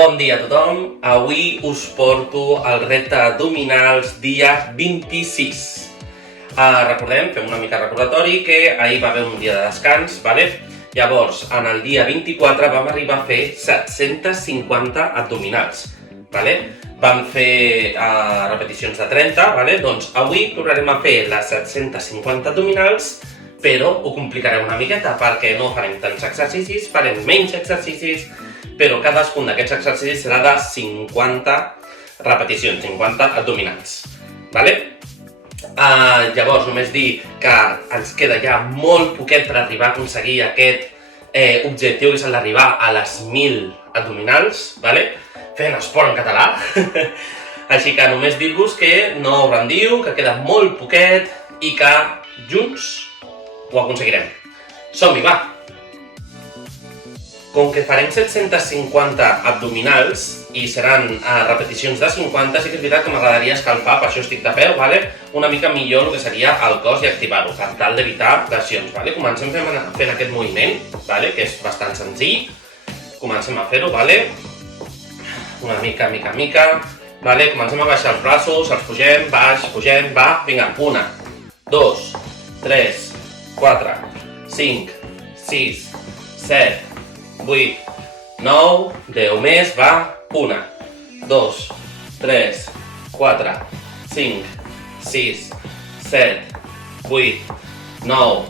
Bon dia a tothom. Avui us porto el repte abdominals dia 26. Recordem, fem una mica recordatori, que ahir va haver un dia de descans, vale? Llavors, en el dia 24 vam arribar a fer 750 abdominals, vale? Vam fer repeticions de 30, vale? Doncs avui tornarem a fer les 750 abdominals, però ho complicarem una miqueta perquè no farem tants exercicis, farem menys exercicis, però cadascun d'aquests exercicis serà de 50 repeticions, 50 abdominals, vale? Llavors, només dir que ens queda ja molt poquet per arribar a aconseguir aquest objectiu, que és el d'arribar a les 1.000 abdominals, vale? Fent esport en català. Així que només dir-vos que no ho rendiu, que queda molt poquet i que junts ho aconseguirem. Som-hi, va! Com que farem 750 abdominals i seran repeticions de 50, sí que és veritat que m'agradaria escalfar, per això estic de peu, vale? Una mica millor el que seria el cos i activar-ho, per tal d'evitar lesions. Vale? Comencem fent aquest moviment, vale? Que és bastant senzill. Comencem a fer-ho, vale? Una mica, vale? Comencem a baixar els braços, els pugem, baix, pugem, va, vinga, 1, 2, 3, 4, 5, 6, 7, 8, 9, 10 més, va, 1, 2, 3, 4, 5, 6, 7, 8, 9,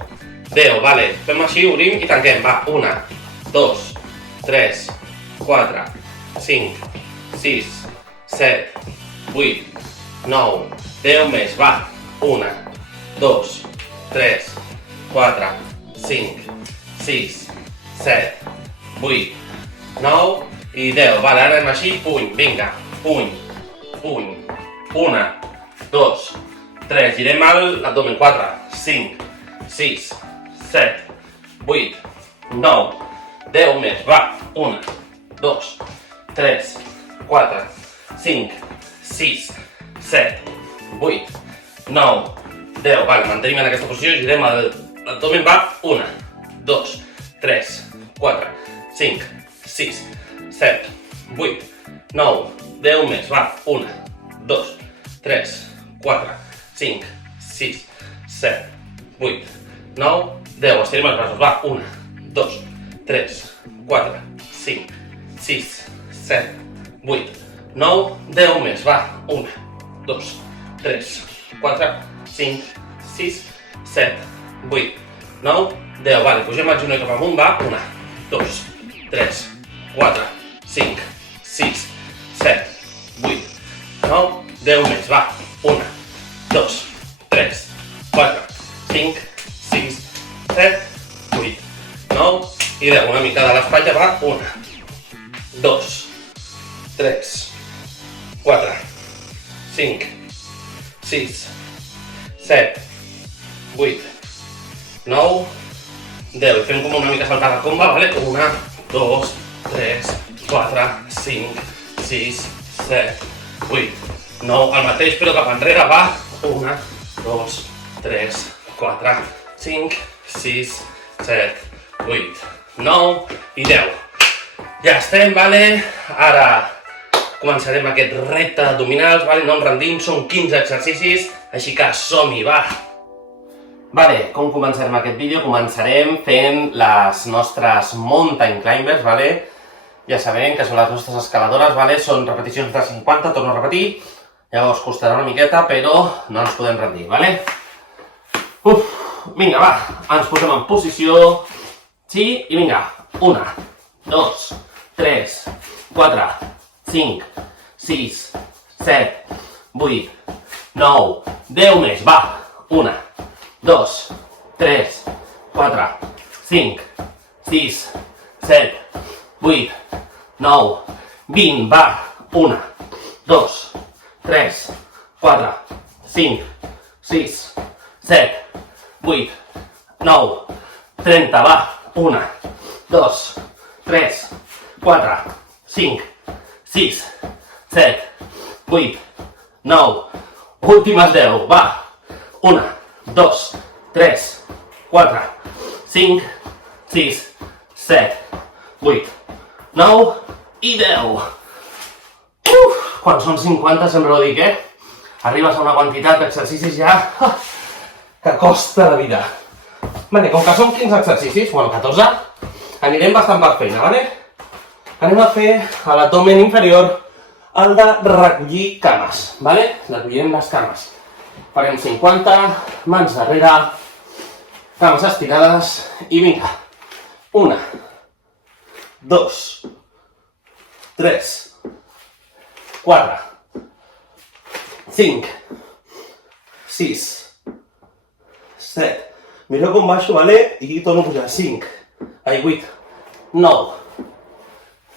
10, vale, fem així, obrim i tanquem, va, 1, 2, 3, 4, 5, 6, 7, 8, 9, 10 més, va, 1, 2, 3, 4, 5, 6, 7, 8, 9 i 10. Vale, ara anem així, puny, vinga, puny, 1, 2, 3, girem l'abdomen, 4, 5, 6, 7, 8, 9, 10 més, va, 1, 2, 3, 4, 5, 6, 7, 8, 9, 10, vale, mantenim en aquesta posició, girem l'abdomen, va, 1, 2, 3, 4, 5, 6, 7, 8, 9, 10 més, va, 1, 2, 3, 4, 5, 6, 7, 8, 9, 10, estirem els braços, va, 1, 2, 3, 4, 5, 6, 7, 8, 9, 10 més, va, 1, 2, 3, 4, 5, 6, 7, 8, 9, 10, vale, pugem el genoll cap amunt, va, 1, 2, 3, 4, 5, 6, 7, 8, 9, 10 més, va, 1, 2, 3, 4, 5, 6, 7, 8, 9 i 10, una mica de l'espatlla, va, 1, 2, 3, 4, 5, 6, 7, 8, 9, 10, fem com una mica saltar la comba, vale? 1, 2, 3, 4, 5, 6, 7, 8, 9, el mateix però cap enrere, va, 1, 2, 3, 4, 5, 6, 7, 8, 9 i 10. Ja estem, vale? Ara començarem aquest repte d'abdominals, vale? No ens rendim, són 15 exercicis, així que som-hi, va! Vale, com començarem aquest vídeo? Començarem fent les nostres mountain climbers, vale? Ja sabem que són les nostres escaladores, vale? Són repeticions de 50, torno a repetir. Llavors costarà una miqueta, però no ens podem rendir, vale? Vinga, va, ens posem en posició. Sí, i vinga. 1, 2, 3, 4, 5, 6, 7, 8, 9, 10 més, va. 1, 2, 3, 4, 5, 6, 7, 8, 9, 20, va, 1, 2, 3, 4, 5, 6, 7, 8, 9, 30, va, 1, 2, 3, 4, 5, 6, 7, 8, 9, últimes 10, va, 1, 2, 3, 4, 5, 6, 7, 8, 9 i 10. quan són 50 sempre ho dic, arribes a una quantitat d'exercicis ja que costa la vida. Vale, com que són 15 exercicis, bueno, 14, anirem bastant per feina, vale? Anem a fer a l'abdomen inferior el de recollir cames, vale? Recollirem les cames. Farem 50, mans darrere, cames estirades i vinga. 1, 2, 3, 4, 5, 6, 7. Mireu com baixo, vale? I torno a pujar. 5, 8, 9,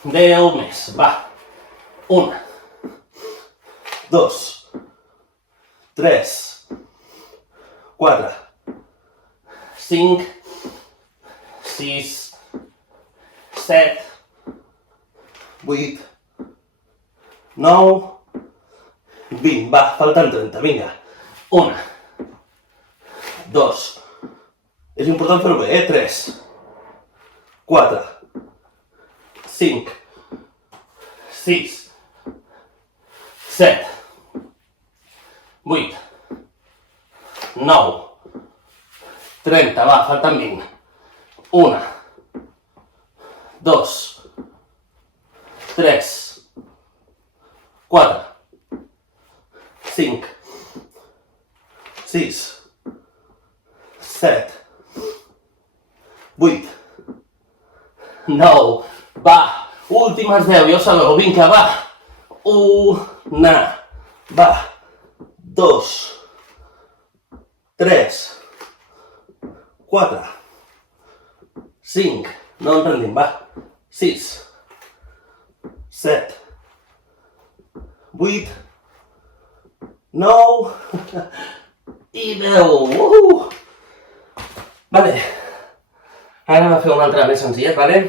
10 més. Va. 1, 2, 3, 4, 5, 6, 7, 8, 9, 20. Va, falten 30, vinga. 1, 2, és important fer-ho bé, 3, 4, 5, 6, 7, 8, 9, 30, va, falten 20. 1, 2, 3, 4, 5, 6, 7, 8, 9, va, últimes 10, ja ho sabeu, vinga, va. 1, va, 2, 3, 4, 5, no ens rendim, va, 6, 7, 8, 9 i 10. Vale, ara anem a fer una altra més senzilla, vale?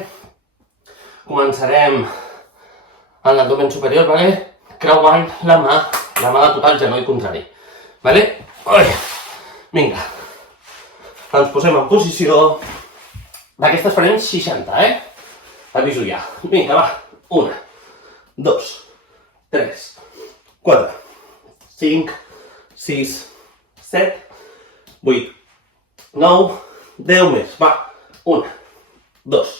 Començarem en l'abdomen superior, vale? Creuant la mà de tocar el genoll contrari, vale? Ui, vinga, ens posem en posició, d'aquestes farem 60, aviso ja, vinga, va, 1, 2, 3, 4, 5, 6, 7, 8, 9, 10 més, va, 1, 2,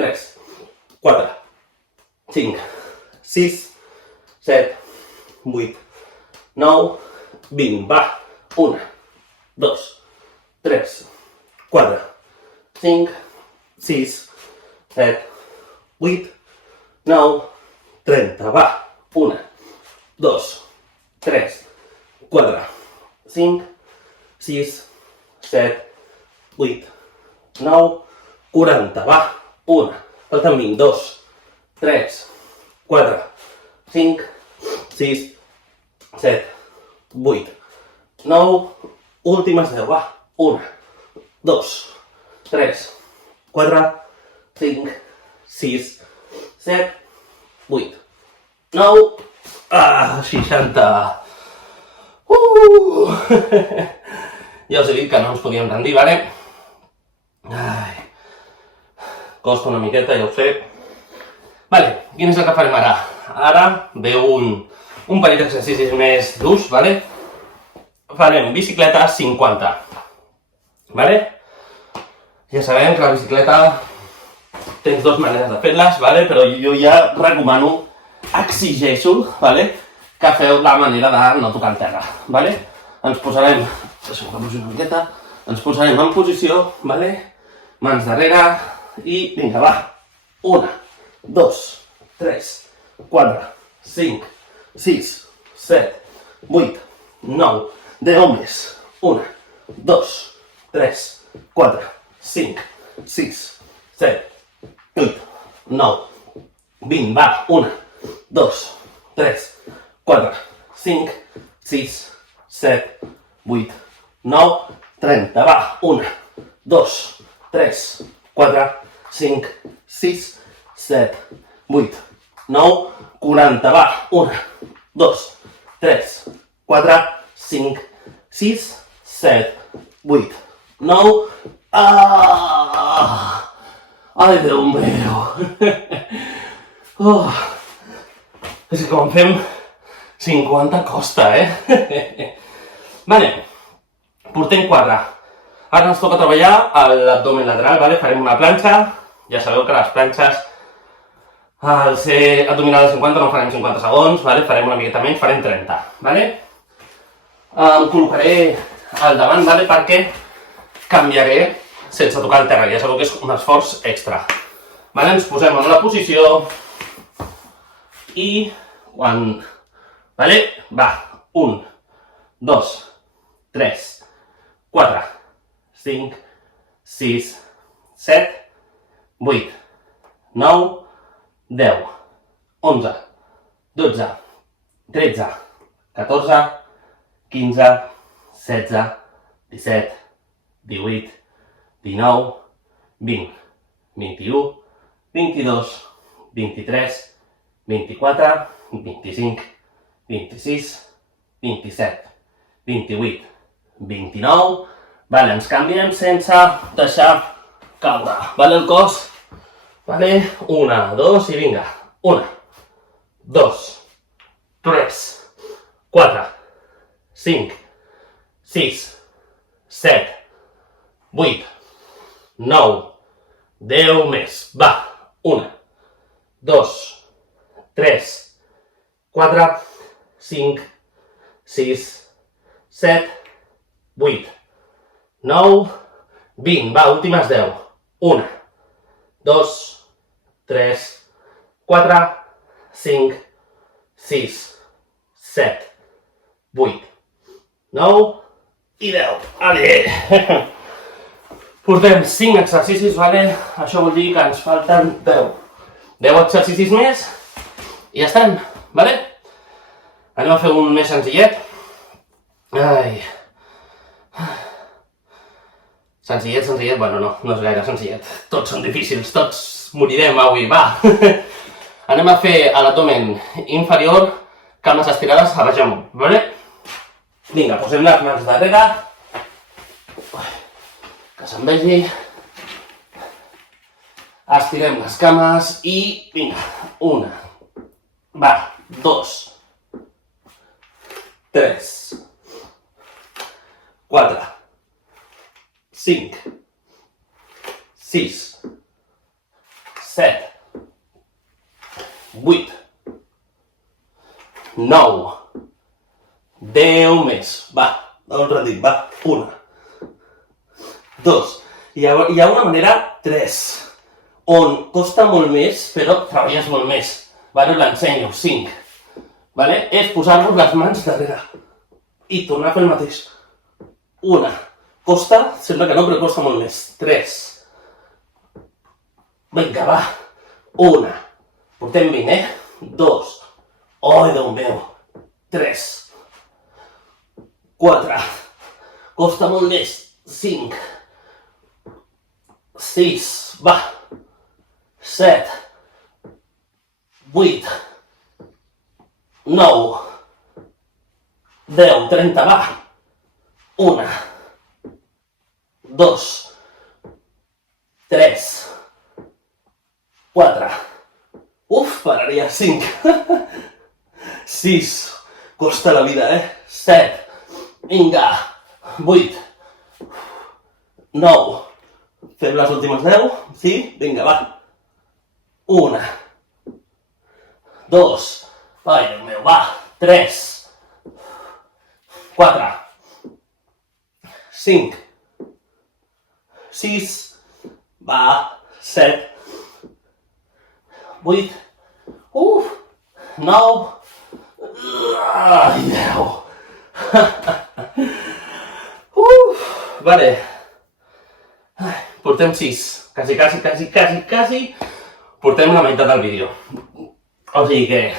3, 4, 5, 6, 7, 8, 9, 20, va, 1, 2, 3, 4, 5, 6, 7, 8, 9, 30, va, 1, 2, 3, 4, 5, 6, 7, 8, 9, 40, va, 1, falten 20, 2, 3, 4, 5, 6, 7, 8, 9, últimes 10, va, 1, 2, 3, 4, 5, 6, 7, 8, 9, 60. Ja us he dit que no ens podíem rendir, vale? Ai, costa una miqueta, ja ho sé. Vale, quin és el que farem ara? Ara ve un parell d'exercicis més durs, vale? Farem bicicleta 50, vale? Ja sabem que la bicicleta tens dues maneres de fer-les, vale? Però jo ja recomano, exigeixo, vale? Que feu la manera de no tocar el terra, vale? Ens posarem, deixa'm que posi una miqueta, ens posarem en posició, vale? Mans darrere i vinga, va. 1, 2, 3, 4, 5, 6, 7, 8, 9, 10 més. 1, 2, 3, 4, 5, 6, 7, 8, 9, 20, va. 1, 2, 3, 4, 5, 6, 7, 8, 9, 30, va. 1, 2, 3, 4, 5, 6, 7, 8, 9, 40, va. 1, 2, 3, 4, 5, 6, 7, 8, 9... Ai, Déu meu! És que com fem 50 costa, Vale, portem 4. Ara ens toca treballar l'abdomen lateral, vale? Farem una planxa. Ja sabeu que les planxes, al ser abdominal de 50 no farem 50 segons, vale? Farem una miqueta menys, farem 30, vale? Em col·locaré al davant, vale? Perquè canviaré sense tocar el terra, ja sabeu que és un esforç extra. Vale? Ens posem en una posició i quan... Vale? Va, 1, 2, 3, 4, 5, 6, 7, 8, 9, 10, 11, 12, 13, 14, 15, 16, 17, 18, 19, 20, 21, 22, 23, 24, 25, 26, 27, 28, 29... Vale, ens canviem sense deixar caure, vale, el cos? Vale, 1, 2 i vinga. 1, 2, 3, 4, 5, 6, 7, 8, 9, 10 més. Va, 1, 2, 3, 4, 5, 6, 7, 8, 9, 20. Va, últimes 10. 1, 2, 3, 4, 5, 6, 7, 8, 9 i 10. Ale! Portem 5 exercicis, vale? Això vol dir que ens falten 10. 10 exercicis més i ja estem, vale? Anem a fer un més senzillet. Ai... Senzillet, bueno, no és gaire senzillet. Tots són difícils, tots morirem avui, va! Anem a fer a l'abdomen inferior, cames estirades a baix amunt, vale? Vinga, posem les mans darrere. Que se'n vegi. Estirem les cames i vinga, 1, va, 2, 3, 4, 5, 6, 7, 8, 9, 10 més. Va, un ratit, va. 1, 2. Hi ha una manera 3, on costa molt més, però treballes molt més. Vale, us l'ensenyo. 5. Vale? És posar-vos les mans darrere i tornar a fer el mateix. 1. Costa, sembla que no, però costa molt més. 3. Vinga, va. 1. Portem 20, 2. Ai, Déu meu. 3. 4. Costa molt més. 5. 6. Va. 7. 8. 9. 10. 30, va. 1. 2, 3, 4, pararia 5, 6, costa la vida, 7, vinga, 8, 9, fem les últimes 10, sí? Vinga, va, 1, 2, ai, Déu meu, va, 3, 4, 5, 6, va, 7, 8, 9, ai, 10. Vale. Portem 6, quasi. Portem la meitat del vídeo. O sigui que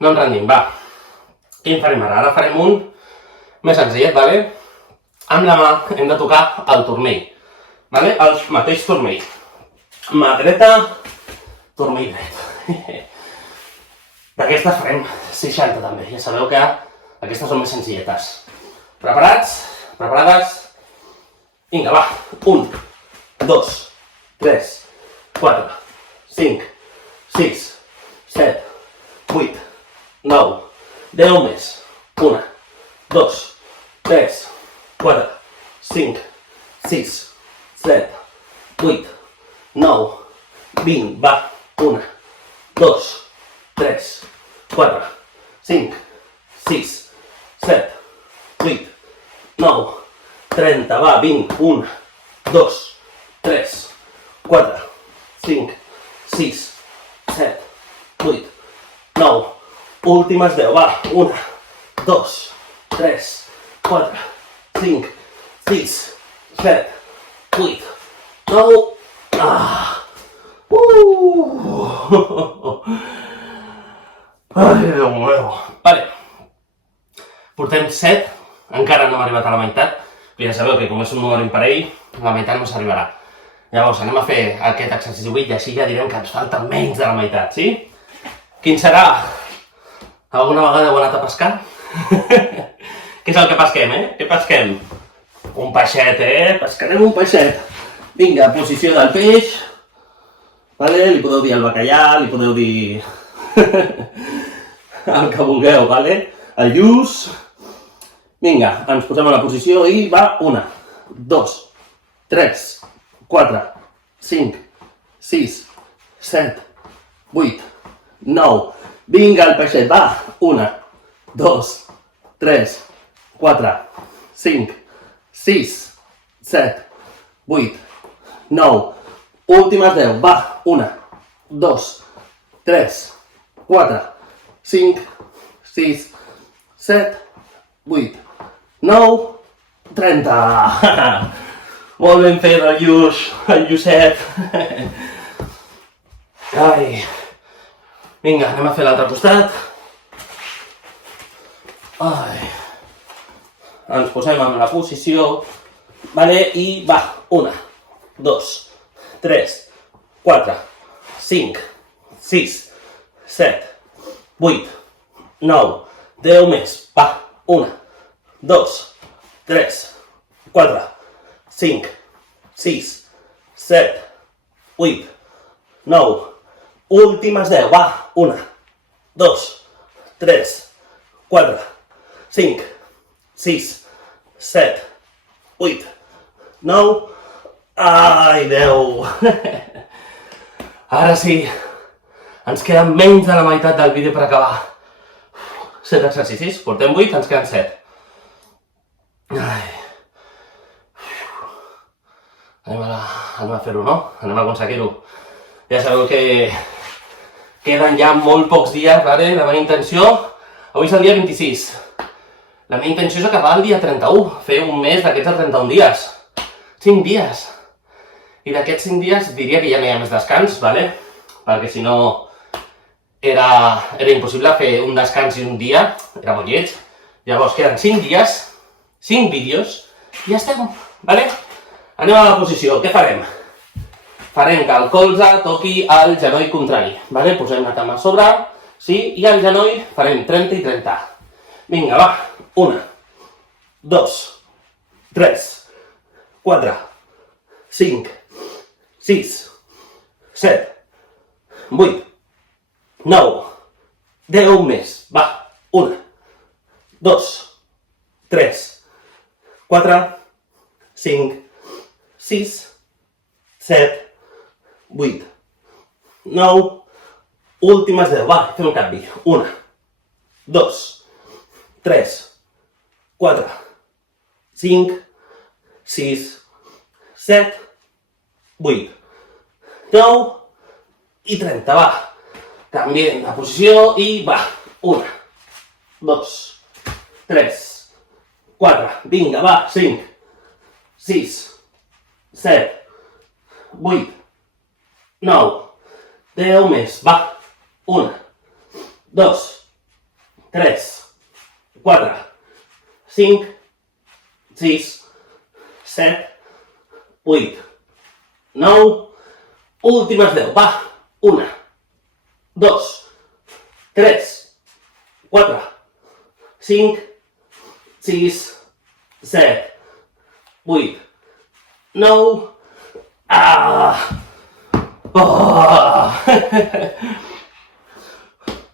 no ens rendim, va. Què en farem ara? Ara farem un més senzillet, vale? Amb la mà hem de tocar el turmell. Vale? El mateix turmell. Mà dreta, turmell dret. D'aquestes farem 60 també. Ja sabeu que aquestes són més senzilletes. Preparats? Preparades? Vinga, va. 1, 2, 3, 4, 5, 6, 7, 8, 9, 10 més. 1, 2, 3, 4, 5, 6, 7, 8, 9, 20. Va. 1, 2, 3, 4, 5, 6, 7, 8, 9, 30. Va. 20. 1, 2, 3, 4, 5, 6, 7, 8, 9. Últimes 10. Va. 1, 2, 3, 4, 5, 6, 7, 8, 9. Ai, Déu meu. Vale. Portem 7. Encara no hem arribat a la meitat. Però ja sabeu que com és un número imparell, la meitat no s'arribarà. Llavors anem a fer aquest exercici 8 i així ja direm que ens falta menys de la meitat, sí? Quin serà? Alguna vegada heu anat a pescar? Què és el que pesquem, Què pesquem? Un peixet, Pescarem un peixet. Vinga, posició del peix. Vale? Li podeu dir el bacallà, li podeu dir el que vulgueu, vale? El lluç. Vinga, ens posem a la posició i va. 1, 2, 3, 4, 5, 6, 7, 8, 9. Vinga, el peixet, va. 1, 2, 3, 4, 5, 6, 7, 8, 9. Últimes 10. Va. 1, 2, 3, 4, 5, 6, 7, 8, 9, 30. Molt ben fet el lluçet. Ai. Vinga, anem a fer l'altre costat. Ai. Ens posem en la posició. Vale, i va. 1, 2, 3, 4, 5, 6, 7, 8, 9, 10 més. Va. 1, 2, 3, 4, 5, 6, 7, 8, 9. Últimes 10. Va. 1, 2, 3, 4, 5, 6, 7, 8, 9. Ai, 10. Ara sí, ens queda menys de la meitat del vídeo per acabar. 7 exercicis, portem 8, ens queden 7. Ai. Anem a fer-ho, no? Anem a aconseguir-ho. Ja sabeu que queden ja molt pocs dies, vale? La meva intenció, avui és el dia 26. La meva intenció és acabar el dia 31, fer un mes d'aquests de 31 dies. 5 dies. I d'aquests 5 dies diria que ja no hi ha més descans, vale? Perquè si no era impossible fer un descans i un dia, era molt lleig. Llavors queden 5 dies, 5 vídeos, i ja estem, vale? Anem a la posició, què farem? Farem que el colze toqui al genoll contrari, vale? Posem la cama a sobre, sí? I al genoll farem 30 i 30. Vinga, va. 1, 2, 3, 4, 5, 6, 7, 8, 9, 10 més. Va. 1, 2, 3, 4, 5, 6, 7, 8, 9, últimes 10. Va, fem un canvi. 1, 2, 3, 4, 5, 6, 7, 8, 9 i 30. Va, canviem la posició i va. 1, 2, 3, 4, vinga, va. 5, 6, 7, 8, 9, 10 més. Va. 1, 2, 3, 4, 5, 6, 7, 8, 9, últimes 10. Va. 1, 2, 3, 4, 5, 6, 7, 8, 9.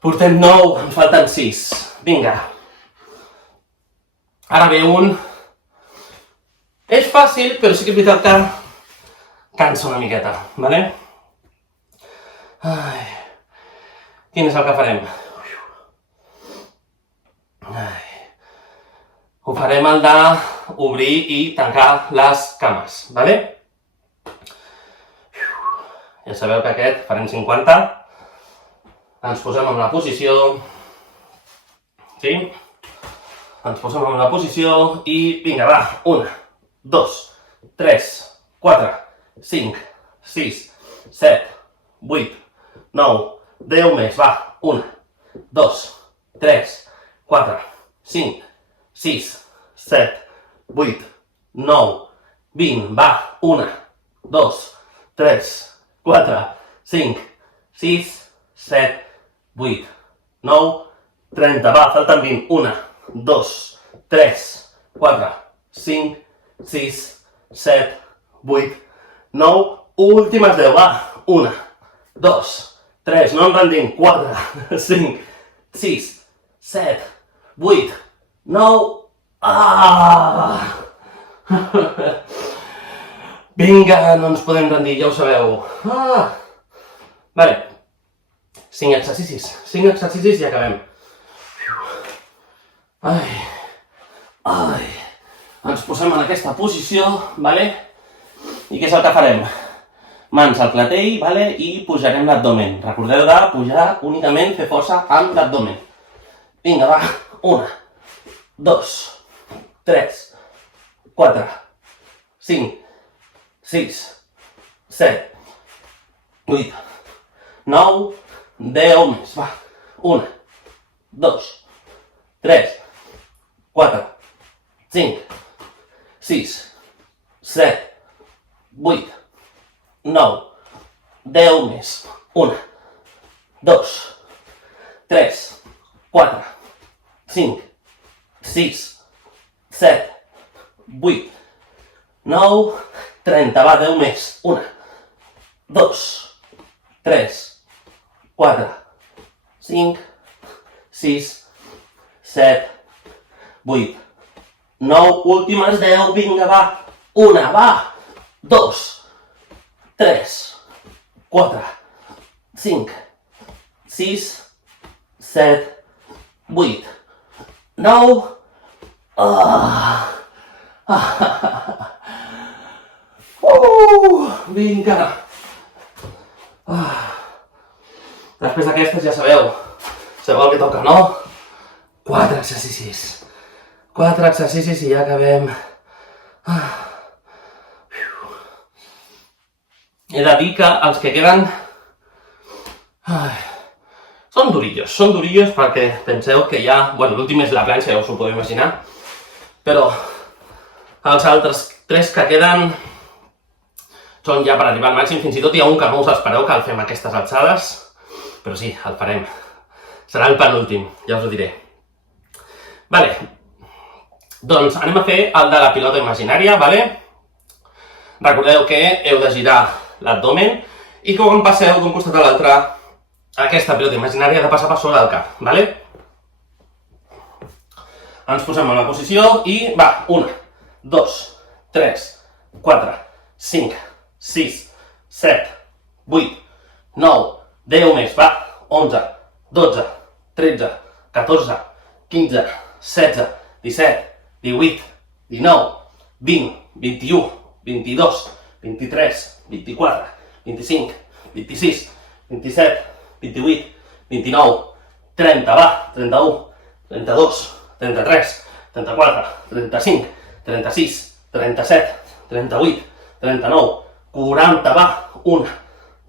Portem 9, en falten 6. Vinga. Ara ve un... És fàcil, però sí que és veritat que cansa una miqueta, vale? Ai. Quin és el que farem? Ai. Ho farem el d'obrir i tancar les cames, vale? Ja sabeu que aquest farem 50. Ens posem en la posició. Sí? Ens posem en la posició i vinga, va. 1, 2, 3, 4, 5, 6, 7, 8, 9, 10 més, va. 1, 2, 3, 4, 5, 6, 7, 8, 9, 20, va. 1, 2, 3, 4, 5, 6, 7, 8, 9, 30, va, falten 20, 1, 2, 3, 4, 5, 6, 7, 8, 9, últimes 10, va, 1, 2, 3, no ens rendim, 4, 5, 6, 7, 8, 9, Vinga, no ens podem rendir, ja ho sabeu. Vale. 5 exercicis i acabem. Ai. Ens posem en aquesta posició, vale? I què és el que farem? Mans al clatell, vale? I pujarem l'abdomen. Recordeu de pujar únicament, fer força amb l'abdomen. Vinga, va. 1, 2, 3, 4, 5, 6, 7, 8, 9, 10 més, va. 1, 2, 3, 4, 5, 6, 7, 8, 9, 10 més. 1, 2, 3, 4, 5, 6, 7, 8, 9, 30, va, 10 més. 1, 2, 3, 4, 5, 6, 7, 8, 9, últimes 10, vinga, va. 1, va. 2, 3, 4, 5, 6, 7, 8, 9, vinga. Després d'aquestes ja sabeu el que toca, no? 4 exercicis. 4 exercicis i ja acabem. He de dir que els que queden són durillos perquè penseu que ja... Bueno, l'últim és la planxa, ja us ho podeu imaginar, però els altres 3 que queden són ja per arribar al màxim, fins i tot hi ha un que no us espereu que el fem a aquestes alçades, però sí, el farem. Serà el penúltim, ja us ho diré. Vale, doncs anem a fer el de la pilota imaginària, vale? Recordeu que heu de girar l'abdomen i que quan passeu d'un costat a l'altre, aquesta pilota imaginària ha de passar per sobre del cap, vale? Ens posem en la posició i va, 1, 2, 3, 4, 5, 6, 7, 8, 9, 10 més, va, 11, 12, 13, 14, 15, 16, 17, 18, 19, 20, 21, 22, 23, 24, 25, 26, 27, 28, 29, 30, va, 31, 32, 33, 34, 35, 36, 37, 38, 39, 40, va, 1,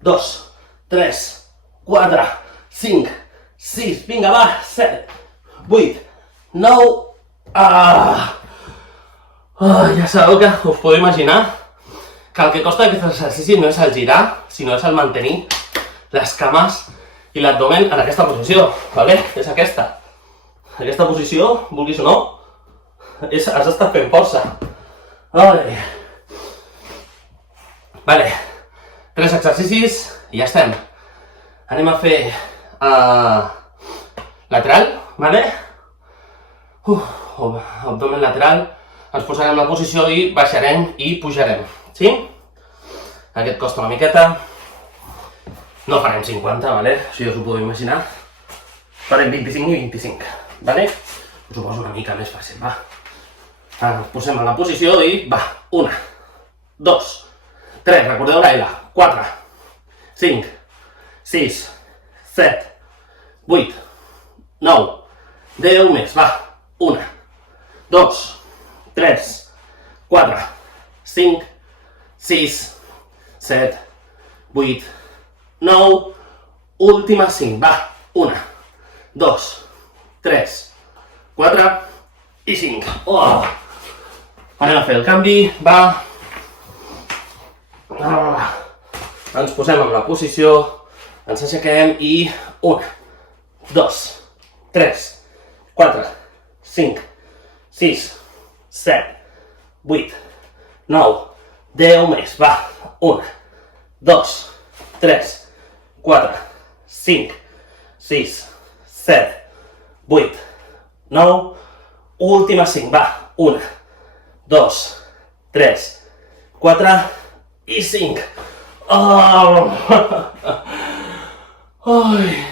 2, 3, 4, 5, 6, vinga, va, 7, 8, 9, ja sabeu que us podeu imaginar que el que costa aquest exercici no és el girar, sinó és el mantenir les cames i l'abdomen en aquesta posició, vale? És aquesta. Aquesta posició, vulguis o no, has d'estar fent força. Vale, 3 exercicis i ja estem. Anem a fer lateral, vale? Abdomen lateral, ens posarem en la posició i baixarem i pujarem, sí? Aquest costa una miqueta, no farem 50, vale? Això ja us ho podeu imaginar. Farem 25 i 25, vale? Us ho poso una mica més fàcil, va? Ara ens posem en la posició i va, 1, 2, 3, recordeu la L, 4, 5, 6, 7, 8, 9, 10 més, va, 1, 2, 3, 4, 5, 6, 7, 8, 9, última 5, va, 1, 2, 3, 4 i 5. Oh! Anem a fer el canvi, va. Ens posem en la posició, ens aixequem i 1, 2, 3, 4, 5, 6, 7, 8, 9, 10 més, va, 1, 2, 3, 4, 5, 6, 7, 8, 9, última 5, va, 1, 2, 3, 4 i 5. Oh! Ai!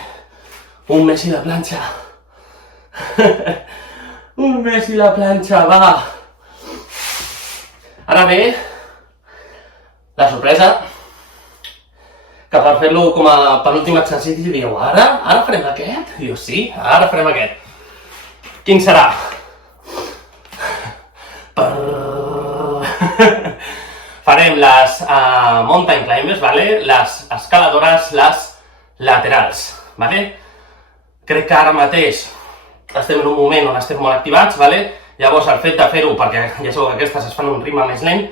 Un mes i la planxa. Un mes i la planxa, va! Ara ve la sorpresa, que per fer-lo com a penúltim exercici dieu, ara farem aquest? Diu, sí, ara farem aquest. Quin serà? Farem les mountain climbers, vale? Les escaladores, les laterals, vale? Crec que ara mateix estem en un moment on estem molt activats, vale? Llavors el fet de fer-ho, perquè ja sabeu que aquestes es fan un ritme més lent,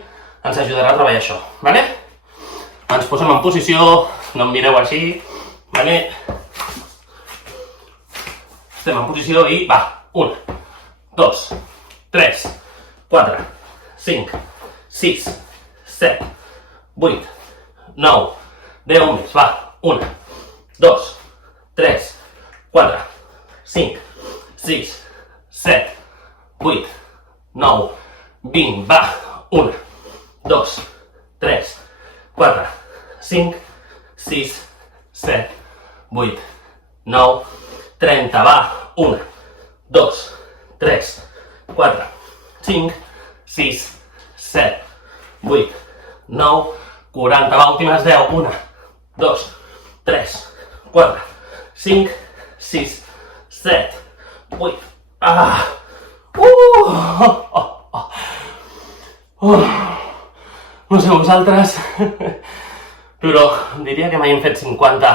ens ajudarà a treballar això, vale? Ens posem en posició, no em mireu així, vale? Estem en posició i va, 1, 2, 3, 4, 5, 6, 7, 8, 9, 10 més, va, 1, 2, 3, 4, 5, 6, 7, 8, 9, 20, va, 1, 2, 3, 4, 5, 6, 7, 8, 9, 30, va, 1, 2, 3, 4, 5, 6, 7, 8, 9, 40, va, últimes 10, 1, 2, 3, 4, 5, 6, 7, 8, No sé vosaltres, però diria que mai hem fet 50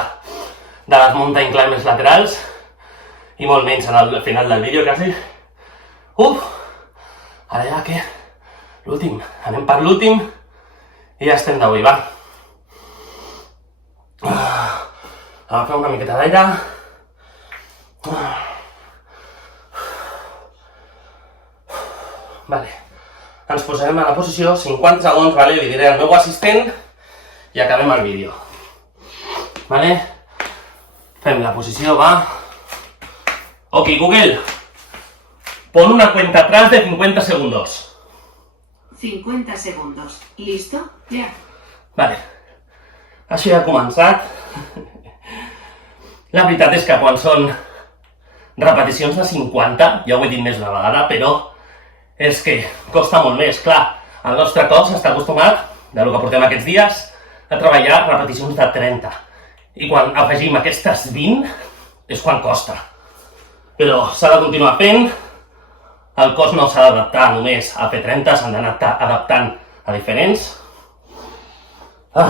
de les mountain climbers laterals i molt menys al final del vídeo, quasi. Ara ja que l'últim, anem per l'últim i ja estem d'avui, va. Agafem una miqueta d'aire. Vale. Ens posarem a la posició 50 segons, vale? Li diré al meu assistent i acabem el vídeo. Vale? Fem la posició, va. Ok, Google. Pon una cuenta atrás de 50 segundos. 50 segundos. ¿Listo? Ya. Vale. Això ja ha començat. La veritat és que quan són repeticions de 50, ja ho he dit més d'una vegada, però és que costa molt més. Clar, el nostre cos està acostumat, del que portem aquests dies, a treballar repeticions de 30. I quan afegim aquestes 20, és quan costa. Però s'ha de continuar fent, el cos no s'ha d'adaptar només a fer 30, s'han d'anar adaptant a diferents. Va,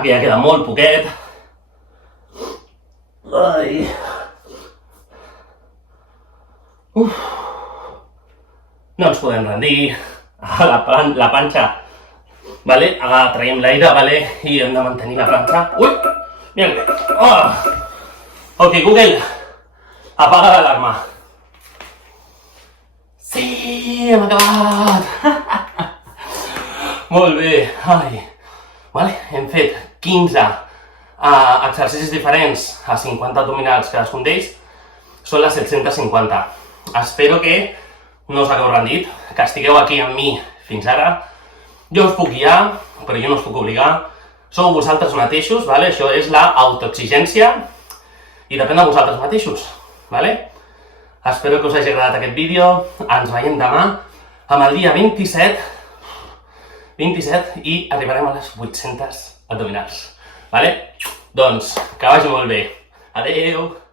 que ja queda molt poquet. No ens podem rendir. La panxa, vale? Traiem l'aire, vale? I hem de mantenir la panxa. Ui! Mira que... Ok, Google, apaga l'alarma. Sí, hem acabat! Molt bé, ai. Vale, hem fet 15 exercicis diferents a 50 abdominals cadascun d'ells són les 750. Espero que no us hagueu rendit, que estigueu aquí amb mi fins ara. Jo us puc guiar, però jo no us puc obligar. Sou vosaltres mateixos, vale? Això és l'autoexigència i depèn de vosaltres mateixos. Vale? Espero que us hagi agradat aquest vídeo. Ens veiem demà amb el dia 27 i arribarem a les 800 abdominals. Vale? Doncs que vagi molt bé. Adeu!